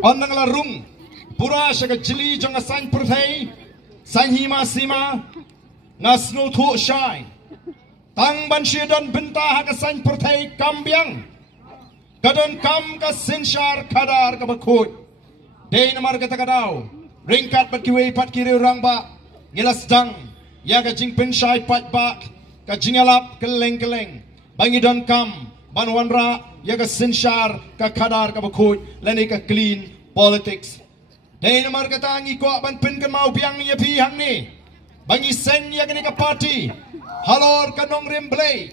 Ondang larung pura syaga jeli jong asan perthai san hima sima ngasnu thu shai tang ban shidon benta ha san perthai kambyang kadon kam ka sinshar kadar ka bakut dei namar kata kadau ringkat pat kiwe pat kiri rangba ngilas dang ya ka jing pen shai pat ba ka jingalap keleng keleng bangidon kam banwanra ya ka sinshar ka kadar ka bakut lani ka clean politics dei namar kata ngi ko ban pen kan mau biang ya pi hang ni bangi sen ya ka party halor ka nong remblay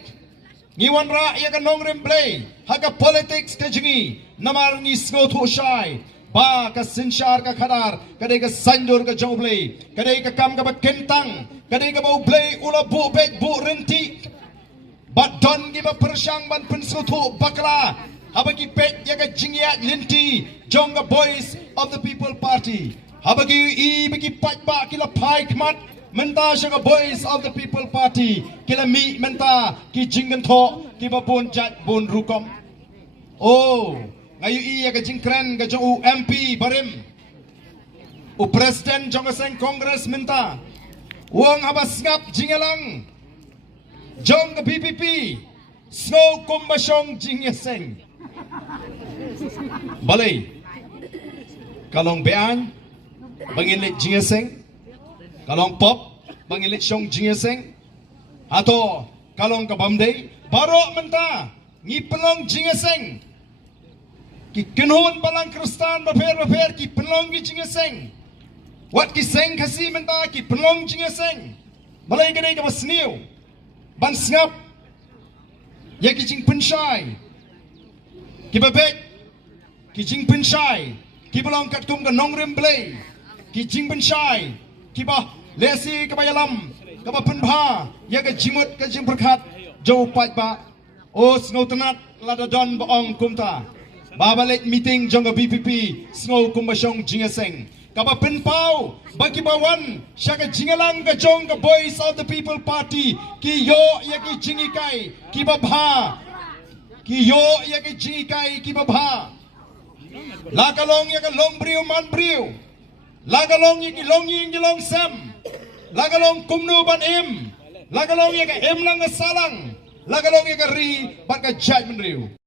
ngiwan ra ya ka nong remblay haga politics ka jingi namar ni sko thu shai ba ka sinshar ka khadar kadai ka sandur ka joblay kadai ka kam ka bakentang kadai ka bau blay ula bu bek bu renti but don give a persyang ban pen sko thu bakla habagi pet ya ka jingiat linti jonga boys of the people party habagi I bagi pat ba kila pai kmat menta syaga boys of the people party kila mi menta ki jingan tho ki ba bon jat bon rukom oh ngayu I ka jingkren ka jong MP barim u president jong seng congress menta wong habas ngap jingalang jong ka BPP snow kumbasong jingeseng balay kalong bean bangilit jingeseng kalong pop bangilit syong jingeseng ato kalong kabamday baro menta ngi pelong jingeseng ki kenhon palang kristan baper ki pelong gi jingeseng wat ki seng kasi menta ki pelong jingeseng balay kadai ka basniu ban snap ya ki jing penshai ki babek ki jing penshai ki belong kat kum ka nong remblay ki jing penshai ki ba lesi ka bayalam ka ba penbha ya ka jimut ka jing berkat jau pat ba o snow tenat lada don baong kumta ba balik meeting jong ka BPP snow kumbasong jingaseng ka ba penpau bagi bawan sya ka jingalang ka jong ka boys of the people party ki yo ya ki jingikai ki babha ki yo ya ki jingikai ki babha lagalong ya ka long briu man briu lagalong ya ki long yin ki long sam lagalong kumnu ban im lagalong ya ka im lang salang lagalong ya ka ri ban ka judgment riu